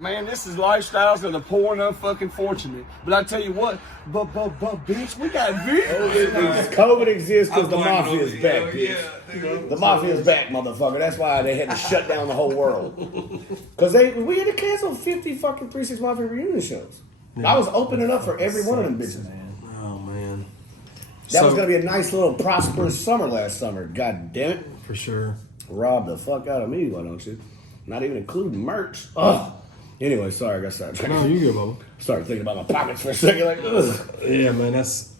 Man, this is lifestyles of the poor and unfucking fortunate. But I tell you what, but bitch, we got videos. COVID exists because the mafia is back, bitch. The mafia is back, motherfucker. That's why they had to shut down the whole world. Because we had to cancel 50 fucking 3-6 Mafia reunion shows. Yeah. I was opening up for every one of them bitches. Oh, man. That was going to be a nice little prosperous summer last summer. God damn it. For sure. Rob the fuck out of me, why don't you? Not even including merch. Ugh. Anyway, sorry, I got sidetracked. No, you good, Bubba. Started thinking about my pockets for a second, like, ugh. Yeah, man, that's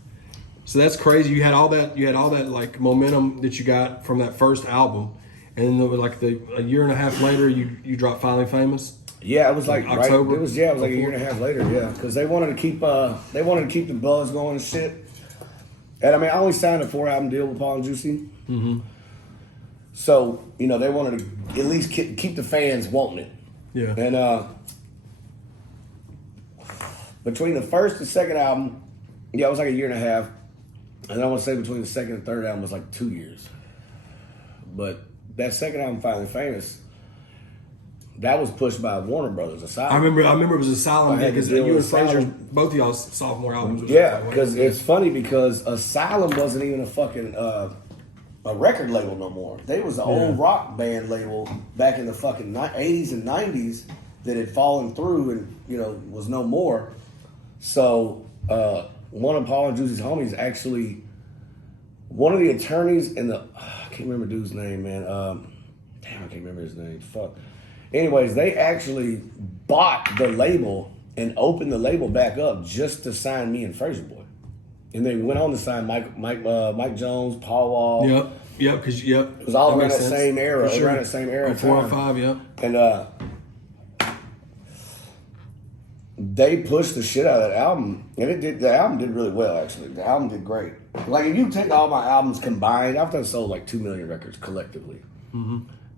crazy. You had all that like momentum that you got from that first album, and then like a year and a half later, you dropped Finally Phamous. Yeah, it was like October. Right, it was like a year and a half later. Yeah, because they wanted to keep the buzz going and shit. And I mean, I only signed a 4-album deal with Paul and Juicy. Mm-hmm. So they wanted to at least keep the fans wanting it. Yeah. And between the first and second album, it was like a year and a half. And I want to say between the second and third album was like 2 years. But that second album, Finally Phamous, that was pushed by Warner Brothers. Asylum. I remember it was Asylum because you and Fraser, both of y'all's sophomore albums. Yeah, because it's funny because Asylum wasn't even a fucking a record label no more. They was an old rock band label back in the fucking 80s and 90s that had fallen through and was no more. So one of Paul and Juicy's homies actually, one of the attorneys in the I can't remember dude's name, man. Damn, I can't remember his name. Fuck. Anyways, they actually bought the label and opened the label back up just to sign me and Fraser Boy. And they went on to sign Mike Jones, Paul Wall. Yep, because it was all around that same era. Sure. Around that same era. 405, yep. And they pushed the shit out of that album, and the album did really well. Actually, the album did great. Like if you take all my albums combined, I've done sold like 2 million records collectively,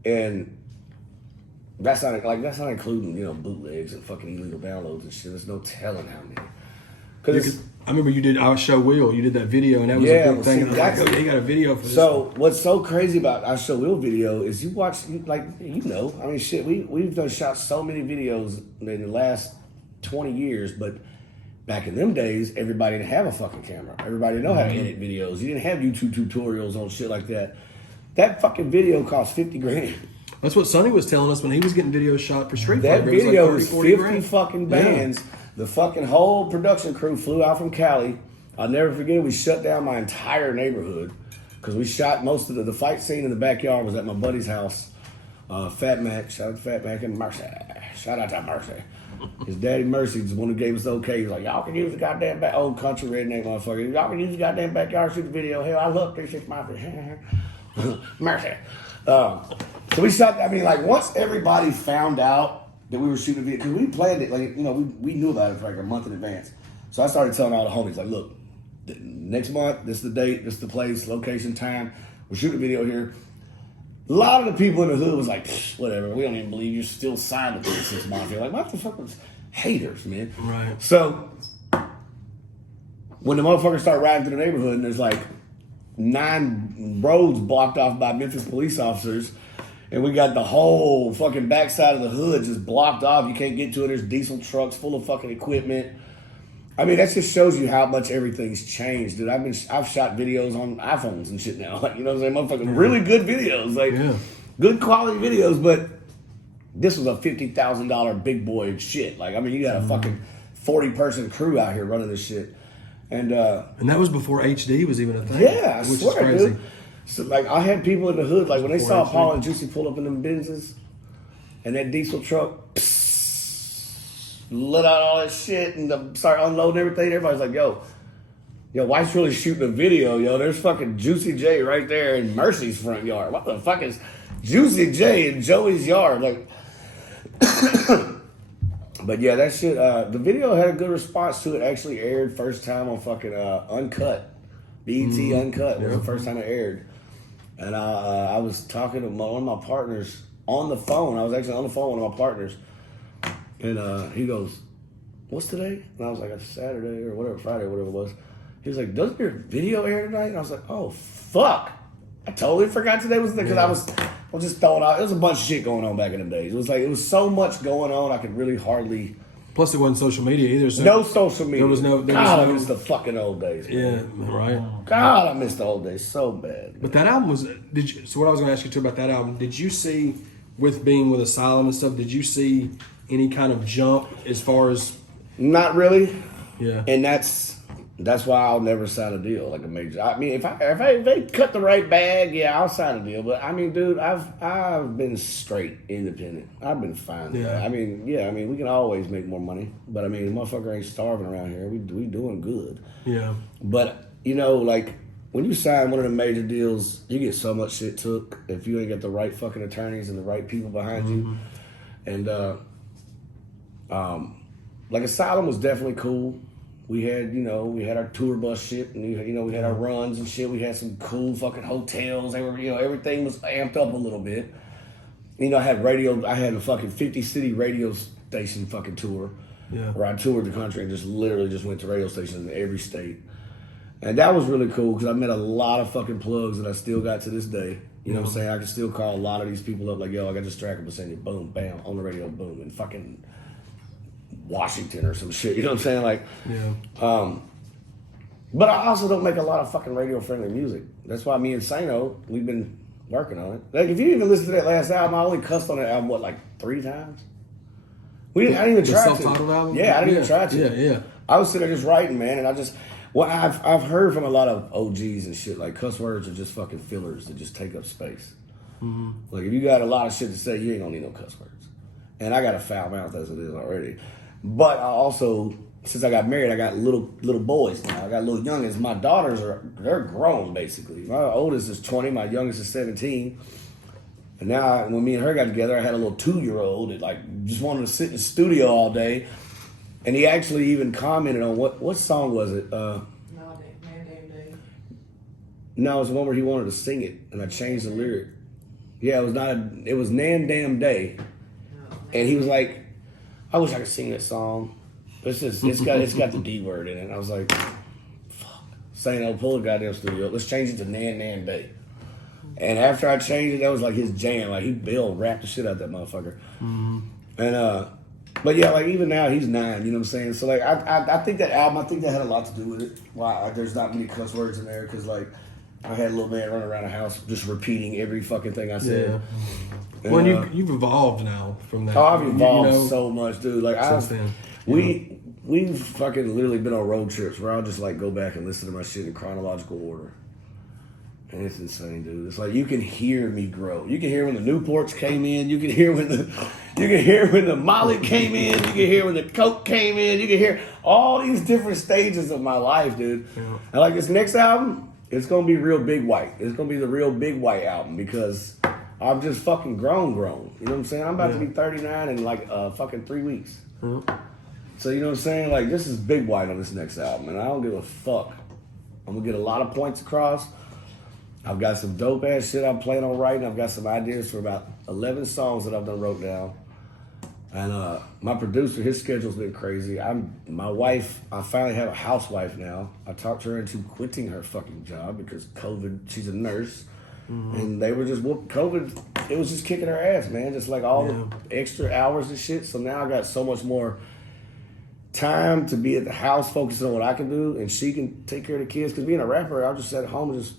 and that's not including bootlegs and fucking illegal downloads and shit. There's no telling how many. Because I remember you did I Show Will. You did that video, and that was a big thing. Exactly. Like, you got a video for this. So what's so crazy about I Show Will video is you watch, I mean, shit, we've done shot so many videos in the last 20 years, but back in them days, everybody didn't have a fucking camera. Everybody didn't know how to edit videos. You didn't have YouTube tutorials on shit like that. That fucking video cost $50,000. That's what Sonny was telling us when he was getting videos shot for Street That Fighter. video was was like 50 fucking bands. Yeah. The fucking whole production crew flew out from Cali. I'll never forget, we shut down my entire neighborhood because we shot most of the fight scene in the backyard was at my buddy's house. Fat Mac, shout out to Fat Mac and Mercy. Shout out to Mercy. His daddy Mercy is the one who gave us the okay. He's like, y'all can use the goddamn old country redneck motherfucker. Y'all can use the goddamn backyard, shoot the video. Hell, I love 3-6 Mafia. Mercy. So we shot, once everybody found out that we were shooting a video, because we planned it, we knew about it for like a month in advance. So I started telling all the homies, like, look, next month, this is the date, this is the place, location, time. We're shooting a video here. A lot of the people in the hood was like, whatever, we don't even believe you're still signed to 3-6 Mafia. Like, motherfuckers, haters, man. Right. So, when the motherfuckers start riding through the neighborhood and there's like 9 roads blocked off by Memphis police officers, and we got the whole fucking backside of the hood just blocked off. You can't get to it. There's diesel trucks full of fucking equipment. I mean, that just shows you how much everything's changed, dude. I've shot videos on iPhones and shit now. Like, you know what I'm saying? Motherfucking really good videos. Like, good quality videos, but this was a $50,000 big boy shit. Like, I mean, you got a fucking 40-person crew out here running this shit. And that was before HD was even a thing. Yeah, I which swear, is crazy. dude. So, like, I had people in the hood, like, when they saw Paul and Juicy pull up in them Benzes and that diesel truck, let out all that shit and start unloading everything. Everybody's like, yo, White's really shooting a video, yo. There's fucking Juicy J right there in Mercy's front yard. What the fuck is Juicy J in Joey's yard? Like, but yeah, that shit, the video had a good response to it. Actually aired first time on fucking Uncut. BET Uncut was the first time it aired. And I was talking to one of my partners on the phone. I was actually on the phone with one of my partners. And he goes, what's today? And I was like, it's Saturday or whatever, Friday or whatever it was. He was like, doesn't your video air tonight? And I was like, oh, fuck. I totally forgot today was the, because I was I'm just throwing out. There was a bunch of shit going on back in the days. It was so much going on. I could really hardly. Plus, it wasn't social media either. So no social media. I miss the fucking old days. Man. Yeah, right. God, I miss the old days so bad. But that album was. So what I was going to ask you too about that album? Did you see, with being with Asylum and stuff? Did you see any kind of jump as far as? Not really. Yeah. And that's why I'll never sign a deal like a major. I mean, if they cut the right bag, yeah, I'll sign a deal. But I mean, dude, I've been straight independent. I've been fine. Yeah. I mean, we can always make more money. But I mean, the motherfucker ain't starving around here. We doing good. Yeah. But you know, like when you sign one of the major deals, you get so much shit took if you ain't got the right fucking attorneys and the right people behind you. And like Asylum was definitely cool. We had our tour bus shit, and we had our runs and shit. We had some cool fucking hotels. They were, everything was amped up a little bit. I had a fucking 50 city radio station fucking tour. Yeah. Where I toured the country and just literally went to radio stations in every state. And that was really cool because I met a lot of fucking plugs that I still got to this day. You know what I'm saying? I can still call a lot of these people up like, yo, I got this track up send you, boom, bam, on the radio, boom, and fucking Washington or some shit, you know what I'm saying? Like, yeah. But I also don't make a lot of fucking radio-friendly music. That's why me and Sano, we've been working on it. Like, if you even listen to that last album, I only cussed on that album, like 3 times? I didn't even try to. The self-titled album? Yeah, I didn't even try to. Yeah. I was sitting there just writing, man, and I've heard from a lot of OGs and shit, like cuss words are just fucking fillers that just take up space. Mm-hmm. Like, if you got a lot of shit to say, you ain't gonna need no cuss words. And I got a foul mouth as it is already. But I also, since I got married, I got little boys now. I got little youngins. My daughters they're grown basically. My oldest is 20, my youngest is 17. And now when me and her got together, I had a little 2-year-old that like just wanted to sit in the studio all day. And he actually even commented on what song was it? No, it was the one where he wanted to sing it, and I changed the lyric. Yeah, it was Nan Damn Day. And he was like, I wish I could sing that song. But it's got the D word in it. And I was like, fuck. Saying, oh, pull the goddamn studio. Let's change it to Nan Nan Bay. And after I changed it, that was like his jam. Like Bill rapped the shit out of that motherfucker. Mm-hmm. And but yeah, like even now he's 9, you know what I'm saying? So like I think that album, I think that had a lot to do with it. Why there's not many cuss words in there, because like I had a little man running around the house just repeating every fucking thing I said. Yeah. And, well, you've evolved now from that. Oh, I've evolved so much, dude. Like we've fucking literally been on road trips where I'll just like go back and listen to my shit in chronological order. And it's insane, dude. It's like you can hear me grow. You can hear when the Newports came in. You can hear when the Molly came in. You can hear when the Coke came in. You can hear all these different stages of my life, dude. Yeah. And like this next album, it's gonna be real Big White. It's gonna be the real Big White album because I'm just fucking grown. You know what I'm saying? I'm about to be 39 in like fucking 3 weeks. Mm-hmm. So you know what I'm saying? Like this is Big White on this next album, and I don't give a fuck. I'm gonna get a lot of points across. I've got some dope ass shit I'm planning on writing. I've got some ideas for about 11 songs that I've done wrote down. And my producer, his schedule's been crazy. My wife, I finally have a housewife now. I talked her into quitting her fucking job because COVID, she's a nurse. Mm-hmm. And they were just, COVID, it was just kicking her ass, man. Just like all the extra hours and shit. So now I got so much more time to be at the house focusing on what I can do. And she can take care of the kids. Because being a rapper, I was just at home and just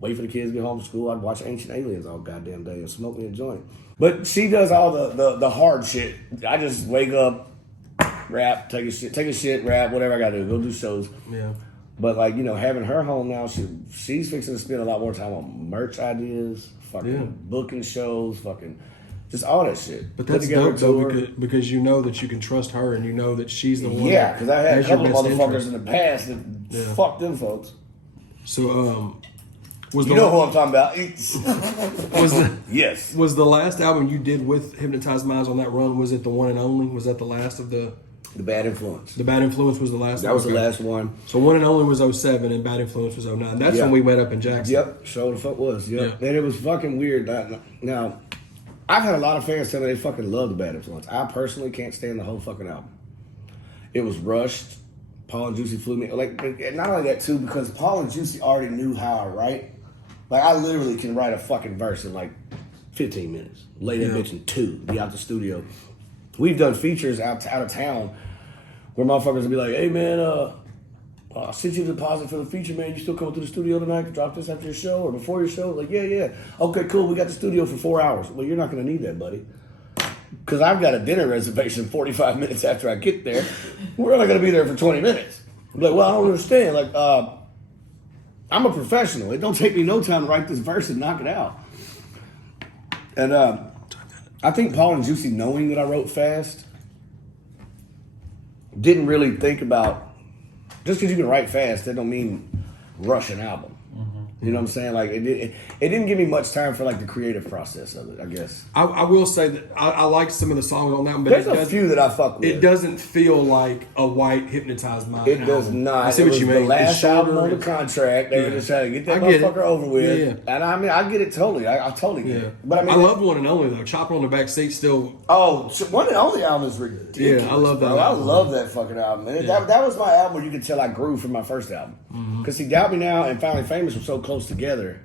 wait for the kids to get home from school. I'd watch Ancient Aliens all goddamn day and smoke me a joint. But she does all the hard shit. I just wake up, rap, take a shit, rap, whatever I gotta do, go do shows. Yeah. But like, you know, having her home now, she's fixing to spend a lot more time on merch ideas, fucking booking shows, fucking just all that shit. But that's dope though, because you know that you can trust her and you know that she's the one. Yeah, because I had a couple of motherfuckers in the past that fuck them folks. So you know who I'm talking about. Yes. Was the last album you did with Hypnotized Minds on that run, was it the one and only? Was that the last of the Bad Influence? The Bad Influence was the last. That was the last one. So one and only was 07 and Bad Influence was 09. That's when we met up in Jackson. Yep. Sure the fuck was. Yep. And it was fucking weird. Now, I've had a lot of fans tell me they fucking love the Bad Influence. I personally can't stand the whole fucking album. It was rushed. Paul and Juicy flew me. Like, not only that too, because Paul and Juicy already knew how I write. Like, I literally can write a fucking verse in like 15 minutes. Lay that bitch in 2. Be out the studio. We've done features out of town where motherfuckers will be like, hey man, I sent you the deposit for the feature, man. You still coming to the studio tonight to drop this after your show or before your show? Like, yeah. Okay, cool. We got the studio for 4 hours. Well, you're not going to need that, buddy. Because I've got a dinner reservation 45 minutes after I get there. We're only going to be there for 20 minutes. I'm like, well, I don't understand. Like, I'm a professional. It don't take me no time to write this verse and knock it out. And I think Paul and Juicy, knowing that I wrote fast, didn't really think about, just because you can write fast, that don't mean rush an album. You know what I'm saying? Like it didn't give me much time for like the creative process of it, I guess. I will say that I like some of the songs on that one, but there's a few that I fuck with. It doesn't feel like a White hypnotized mind. It does not. I see what you mean. The last album on the contract, they were just trying to get that motherfucker over with. Yeah. And I mean, I get it totally. I totally get it. But I mean, I love One and Only though. Chopper on the Back Seat still. Oh, One and Only album is ridiculous. Yeah, I love that. Bro. Album. I love that fucking album. Man. That was my album where you could tell I grew from my first album. Because see, Doubt Me Now and Phinally Phamous were so close together.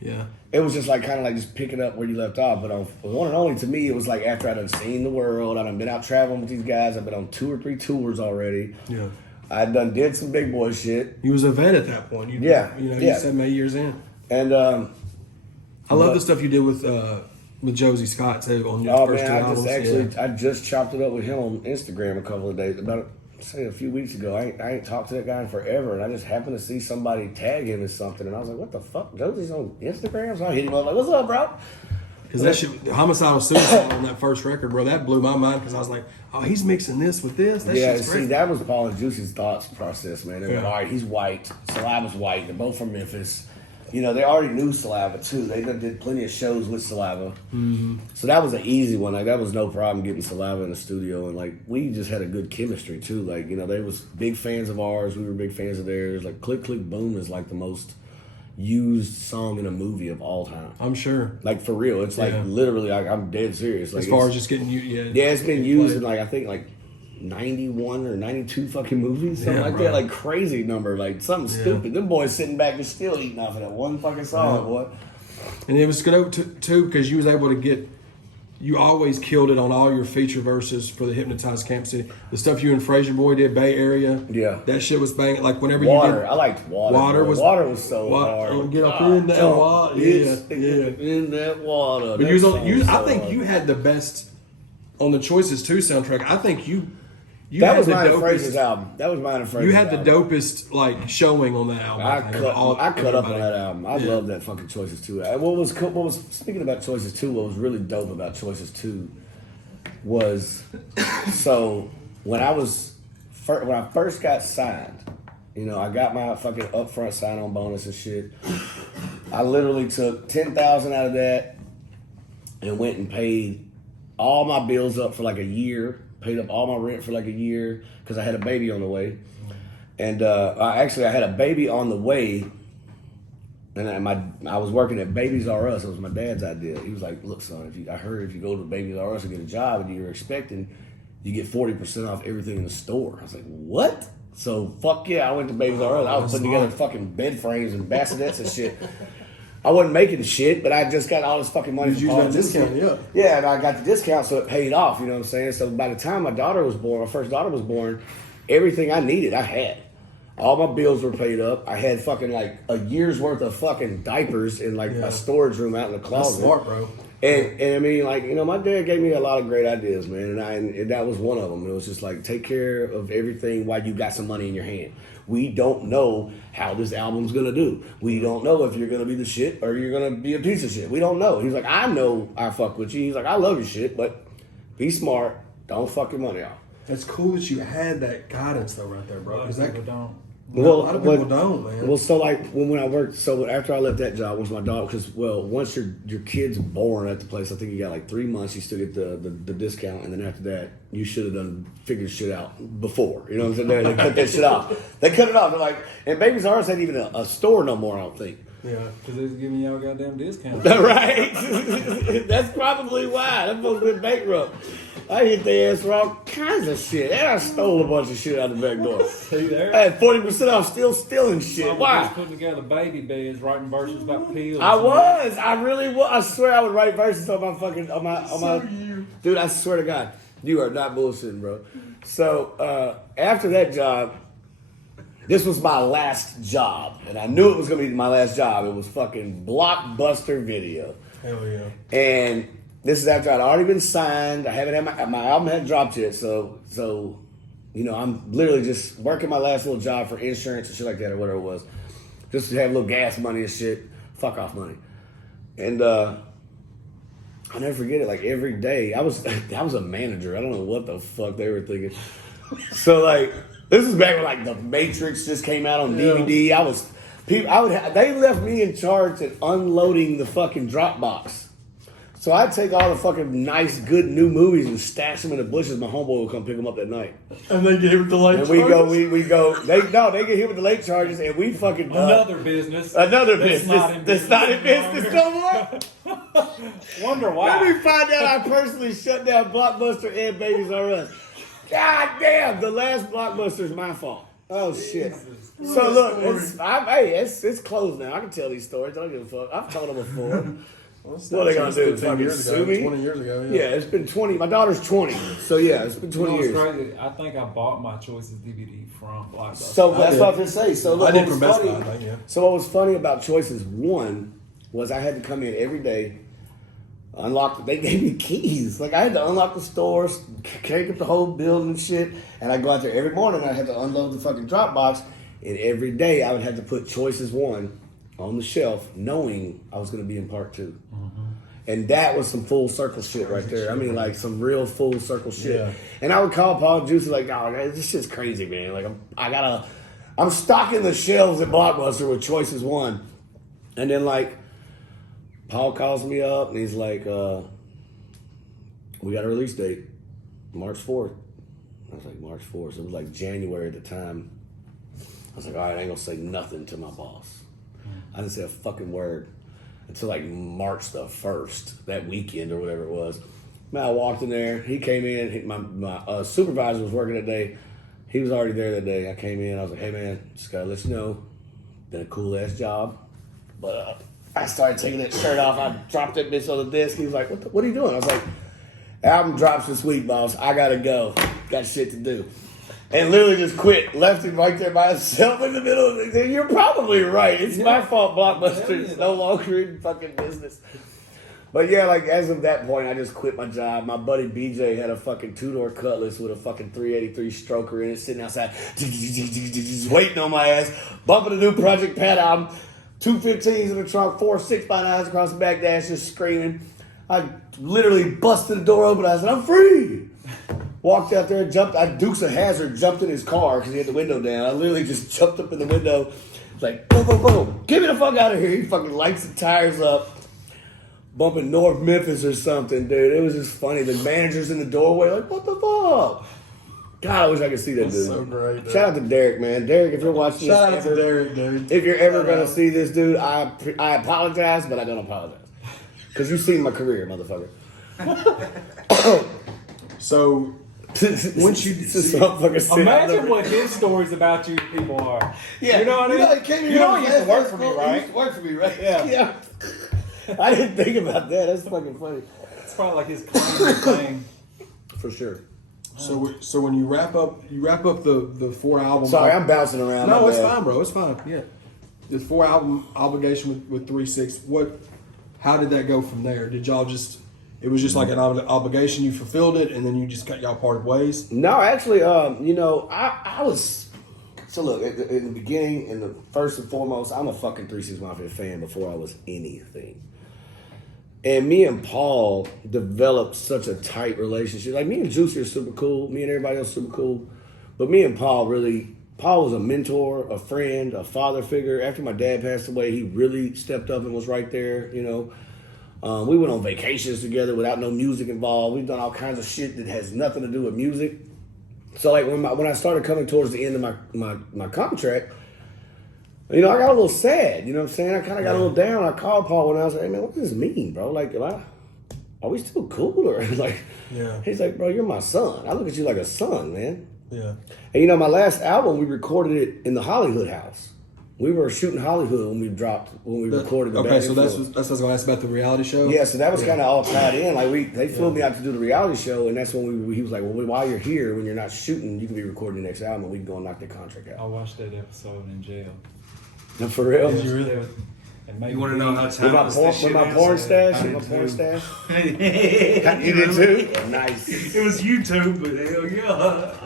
Yeah. It was just like kind of like just picking up where you left off. But on One and Only, to me, it was like after I'd done seen the world, I'd been out traveling with these guys, I've been on 2 or 3 tours already. Yeah. Did some big boy shit. You was a vet at that point. You 7, 8 years in. And I love the stuff you did with Josie Scott too on your first 2 albums. I just chopped it up with him on Instagram a couple of days, a few weeks ago. I ain't talked to that guy in forever, and I just happened to see somebody tag him in something, and I was like, what the fuck? Josie's on Instagram? So I hit him up like, what's up, bro? Because that shit, Homicidal Suicide on that first record, bro, that blew my mind because I was like, oh, he's mixing this with this? That shit's great. See, that was Paul and Juicy's thoughts process, man. They were like, all right, he's white, Saliva's white, they're both from Memphis. You know, they already knew Saliva, too. They did plenty of shows with Saliva. Mm-hmm. So that was an easy one. Like, that was no problem getting Saliva in the studio. And, like, we just had a good chemistry, too. Like, you know, they was big fans of ours. We were big fans of theirs. Like, Click, Click, Boom is, like, the most used song in a movie of all time. I'm sure. Like, for real. It's, like, literally, like, I'm dead serious. Like, as far as just getting you, it's been used in, like, I think, like, 91 or 92 fucking movies, something like that, like crazy number, like something stupid. Them boys sitting back and still eating off of that one fucking song, boy. And it was good too because you was able to get. You always killed it on all your feature verses for the Hypnotized Camp City. The stuff you and Fraser Boy did, Bay Area. Yeah, that shit was banging. Like whenever Water. you did, I liked Water. Water was so hard. Get up in that water. In that water. But I think you had the best on the Choices 2 soundtrack. I think you. That was mine and Fraser's album. That was mine and Fraser's You had the dopest like showing on that album. I cut up on that album. I love that fucking Choices 2. What was speaking about Choices 2, what was really dope about Choices 2 was so when I first got signed, you know, I got my fucking upfront sign-on bonus and shit. I literally took $10,000 out of that and went and paid all my bills up for like a year. Paid up all my rent for like a year because I had a baby on the way. And I had a baby on the way. And I was working at Babies R Us. It was my dad's idea. He was like, look, son, I heard if you go to Babies R Us and get a job and you're expecting, you get 40% off everything in the store. I was like, what? So, fuck yeah, I went to Babies R Us. I was putting together fucking bed frames and bassinets and shit. I wasn't making shit, but I just got all this fucking money from Paul. Discount, yeah, and I got the discount, so it paid off. You know what I'm saying? So by the time my first daughter was born, everything I needed, I had. All my bills were paid up. I had fucking like a year's worth of fucking diapers in like a storage room out in the closet. That's smart, bro. And I mean, like, you know, my dad gave me a lot of great ideas, man, and that was one of them. It was just like, take care of everything while you got some money in your hand. We don't know how this album's gonna do. We don't know if you're gonna be the shit or you're gonna be a piece of shit. We don't know. He's like, I know I fuck with you. He's like, I love your shit, but be smart. Don't fuck your money off. That's cool that you had that guidance though, right there, bro. Because that don't. Well, a lot of people don't, man. Well, so like when I worked, so after I left that job was my dog, because once your kid's born at the place, I think you got like 3 months, you still get the discount, and then after that, you should have figured shit out before. You know what I'm saying? They cut that shit off. They cut it off. They're like, and Babies R Us ain't even a store no more, I don't think. Yeah, because it's giving y'all goddamn discount. Right? That's probably why. That folks been bankrupt. I hit their ass for all kinds of shit. And I stole a bunch of shit out the back door. See there? I had 40% off, still stealing shit. Someone Why? was putting together baby beds, writing verses about pills. I really was. I swear I would write verses on my fucking, on my, dude, I swear to God. You are not bullshitting, bro. So, after that job, this was my last job. And I knew it was going to be my last job. It was fucking Blockbuster Video. Hell yeah. And this is after I'd already been signed. I haven't had my album hadn't dropped yet. So, you know, I'm literally just working my last little job for insurance and shit like that or whatever it was. Just to have a little gas money and shit. Fuck off money. And, I'll never forget it. Like every day, I was a manager. I don't know what the fuck they were thinking. So like, this is back when like The Matrix just came out on DVD. They left me in charge at unloading the fucking Dropbox. So I'd take all the fucking nice, good new movies and stash them in the bushes. My homeboy would come pick them up that night. And they get hit with the late charges? And we go, they get hit with the late charges and we fucking... Another business. That's not in business no more. Wonder why. Let me find out I personally shut down Blockbuster and Babies R Us. God damn, the last Blockbuster is my fault. Oh shit. So look, it's closed now. I can tell these stories. I don't give a fuck. I've told them before. What are they gonna do? Fucking sue me? 20 years ago, yeah. It's been 20. My daughter's 20, so yeah, it's been 20 years. Crazy? I think I bought my Choices DVD from Blockbuster. So that's what I was gonna say. So look, I did from Best Buy, yeah. So what was funny about Choices 1 was I had to come in every day, unlock. They gave me keys. Like I had to unlock the stores, crank up the whole building and shit, and I go out there every morning. I had to unload the fucking Dropbox, and every day I would have to put Choices 1 on the shelf, knowing I was going to be in part 2. Mm-hmm. And that was some full circle shit right there. I mean, like some real full circle shit. Yeah. And I would call Paul and Juicy like, "Oh, this shit's crazy, man. Like, I'm stocking the shelves at Blockbuster with Choices 1." And then like, Paul calls me up and he's like, "We got a release date, March 4th." I was like, March 4th. So it was like January at the time. I was like, all right, I ain't gonna say nothing to my boss. I didn't say a fucking word until like March the 1st, that weekend or whatever it was. Man, I walked in there. He came in. My supervisor was working that day. He was already there that day. I came in. I was like, hey, man, just gotta let you know, been a cool-ass job. But I started taking that shirt off. I dropped that bitch on the desk. He was like, what are you doing? I was like, album drops this week, boss. I gotta go. Got shit to do. And literally just quit. Left him right there by himself in the middle of the... You're probably right. It's my fault Blockbuster is no longer in fucking business. But yeah, like as of that point, I just quit my job. My buddy BJ had a fucking 2-door Cutlass with a fucking 383 stroker in it, sitting outside, just waiting on my ass, bumping a new Project Pat album, 215s in the trunk, 4 6x9s across the back dash, just screaming. I literally busted the door open. I said, I'm free. Walked out there, jumped. Dukes of Hazzard jumped in his car because he had the window down. I literally just jumped up in the window. It's like, boom, boom, boom. Get me the fuck out of here. He fucking lights the tires up. Bumping North Memphis or something, dude. It was just funny. The manager's in the doorway like, what the fuck? God, I wish I could see that dude. So great, dude. Shout out to Derek, man. Derek, if you're watching this. Shout out to Derek, dude. If you're ever going to see this dude, I apologize, but I don't apologize. Because you've seen my career, motherfucker. So... Once you imagine what his stories about you people are. Yeah, you know what I mean. You know he used to work for me, right? He used to work for me, right? Yeah. I didn't think about that. That's fucking funny. It's probably like his claim thing. For sure. So when you wrap up the 4 album. Sorry, I'm bouncing around. No, it's fine, bro. It's fine. Yeah. The 4 album obligation with 3-6. How did that go from there? Did y'all just? It was just like an obligation. You fulfilled it, and then you just y'all parted ways. No, actually, I was. So look, in the beginning, in the first and foremost, I'm a fucking 3 6 Mafia fan before I was anything. And me and Paul developed such a tight relationship. Like me and Juicy are super cool. Me and everybody else super cool. But me and Paul was a mentor, a friend, a father figure. After my dad passed away, he really stepped up and was right there. You know. We went on vacations together without no music involved. We've done all kinds of shit that has nothing to do with music. So like when I started coming towards the end of my contract, You know, I got a little sad. You know what I'm saying? I kind of got a little down. I called Paul when I was like, "Hey man, what does this mean, bro? Like, are we still cool or like?" Yeah. He's like, "Bro, you're my son. I look at you like a son, man." Yeah. And you know, my last album, we recorded it in the Hollywood house. We were shooting Hollywood when we recorded the Okay, so that's what I was going to ask about the reality show. Yeah, so that was kind of all tied in. Like they flew me out to do the reality show, and that's when he was like, "Well, while you're here, when you're not shooting, you can be recording the next album, and we can go and knock the contract I out." watched that episode in jail. No, for real? Did you really? You want to know how With timeless this shit my is? porn stash? With my porn stash? You did too? Nice. It was YouTube, but hell yeah.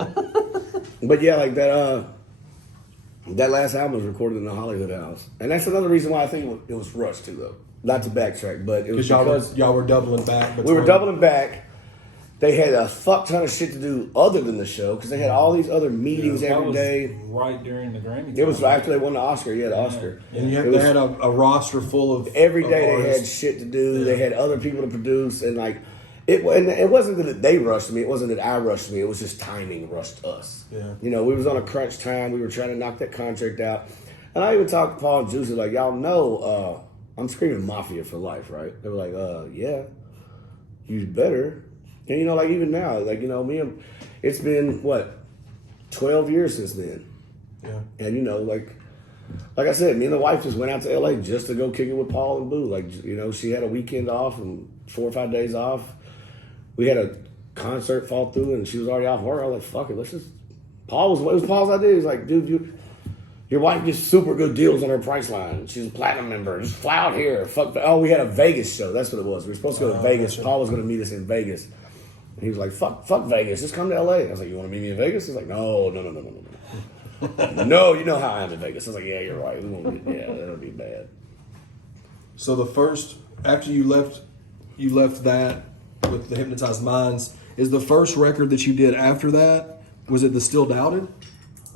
But yeah, like that last album was recorded in the Hollywood house. And that's another reason why I think it was rushed too, though. Not to backtrack, but it was because y'all were doubling back. we were doubling back. They had a fuck ton of shit to do other than the show because they had all these other meetings every day. Right during the Grammy. It was after they won the Oscar. Yeah, the Oscar. And they had a roster full of every day of they had shit to do. They had other people to produce, and like it wasn't that they rushed me. It wasn't that I rushed me. It was just timing rushed us. Yeah. You know, we was on a crunch time. We were trying to knock that contract out, and I even talked to Paul and Juicy like, y'all know, I'm screaming Mafia for life, right? They were like, yeah, you better. And you know, like even now, like you know, it's been what 12 years since then. Yeah. And you know, like I said, me and the wife just went out to LA just to go kick it with Paul and Boo. Like, you know, she had a weekend off and 4 or 5 days off. We had a concert fall through and she was already off work. I was like, fuck it, let's just. It was Paul's idea. He was like, dude, your wife gets super good deals on her price line. She's a platinum member. Just fly out here. We had a Vegas show. That's what it was. We were supposed to go to Vegas. Paul was going to meet us in Vegas. And he was like, fuck Vegas. Just come to LA. I was like, you want to meet me in Vegas? He's like, no. No, you know how I am in Vegas. I was like, yeah, you're right. That'll be bad. So the first after you left that with the Hypnotized Minds, is the first record that you did after that, was it the Still Doubted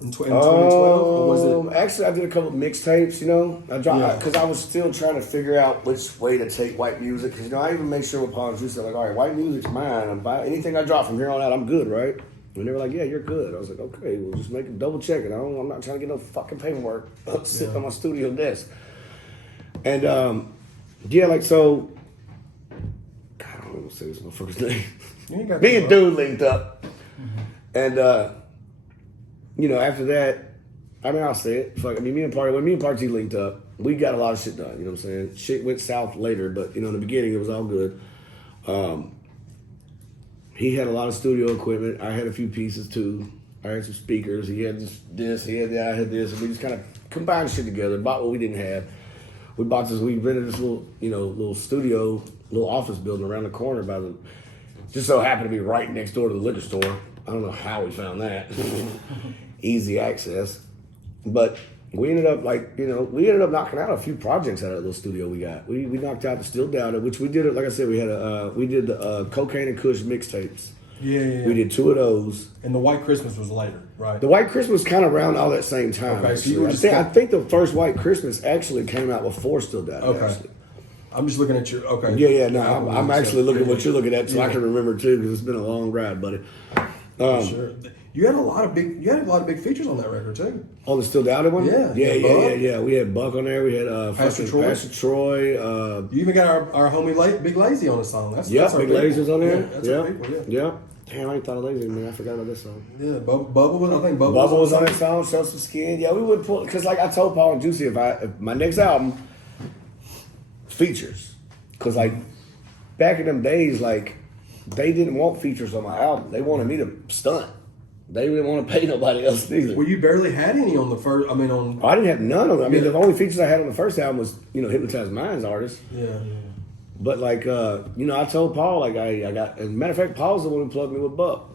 in 2012? Or was it? Actually, I did a couple of mixtapes, you know. I dropped because I was still trying to figure out which way to take white music. Because, you know, I even made sure with Paul and Juice, like, all right, white music's mine. Anything I drop from here on out, I'm good, right? And they were like, yeah, you're good. I was like, okay, we'll just make a double check it. I'm not trying to get no fucking paperwork sitting on my studio desk. And, like, so, God, I don't know what to say this motherfucker's name. Me and Dude linked up. And, you know, after that, I mean, I'll say it. When me and Party linked up, we got a lot of shit done. You know what I'm saying? Shit went south later, but, you know, in the beginning, it was all good. He had a lot of studio equipment. I had a few pieces too. I had some speakers. He had this. He had that. I had this. And we just kind of combined shit together. Bought what we didn't have. We rented this little studio, little office building around the corner just so happened to be right next door to the liquor store. I don't know how we found that. Easy access. But we ended up knocking out a few projects out of that little studio we got. We knocked out the Still Doubted, which we did. Like I said, we did the Cocaine and Kush mixtapes. Yeah. We did 2 of those. And the White Christmas was later, right? The White Christmas kind of around all that same time. Okay, so I think the first White Christmas actually came out before Still Doubted. Okay. Actually. I'm just looking at your. Okay. Yeah. No, I'm actually looking at what you're looking at, so I can remember too, because it's been a long ride, buddy. Sure. You had a lot of big features on that record too. On the Still Doubted one? Yeah. Yeah. We had Buck on there. We had Pastor Troy. You even got our homie Big Lazy on the song. That's Big our Lazy's on there. Yeah, that's our people, yeah. Damn, I ain't thought of Lazy, man. I forgot about this song. Yeah, Bubba was on that song. Show Some Skin. Yeah, we would pull, because like I told Paul and Juicy, if my next album features, because like back in them days, like they didn't want features on my album. They wanted me to stunt. They didn't want to pay nobody else either. Well, you barely had any on the first. I didn't have none of them. I mean, the only features I had on the first album was, Hypnotized Minds artists. Yeah. But like, I told Paul, like as a matter of fact, Paul's the one who plugged me with Buck.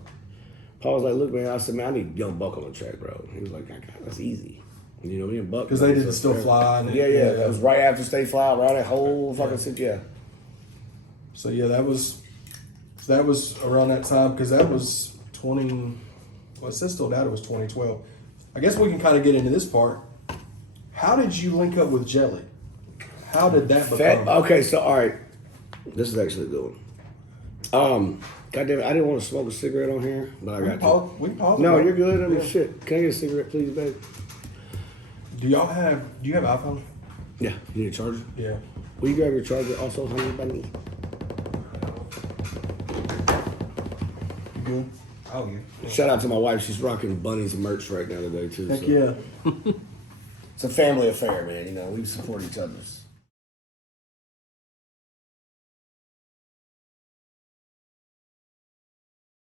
Paul was like, look, man, I said, man, I need Young Buck on the track, bro. He was like, that's easy. Me and Buck. Because they did Still Fly. Yeah. That was right after Stay Fly, right? That whole fucking shit, yeah. So yeah, that was around that time, because that was 20. Well, it says Still Doubted was 2012. I guess we can kind of get into this part. How did you link up with Jelly? How did that become? Okay, so all right, this is actually a good one. God damn it, I didn't want to smoke a cigarette on here, but I got to. We pause. No, you're good. I mean, shit. Can I get a cigarette, please, babe? Do you have iPhone? Yeah, you need a charger? Yeah. Will you grab your charger also, honey bunny? You good? Oh yeah. Shout out to my wife. She's rocking bunnies merch right now today, too. Heck so. yeah. It's a family affair, man. You know, we support each other's.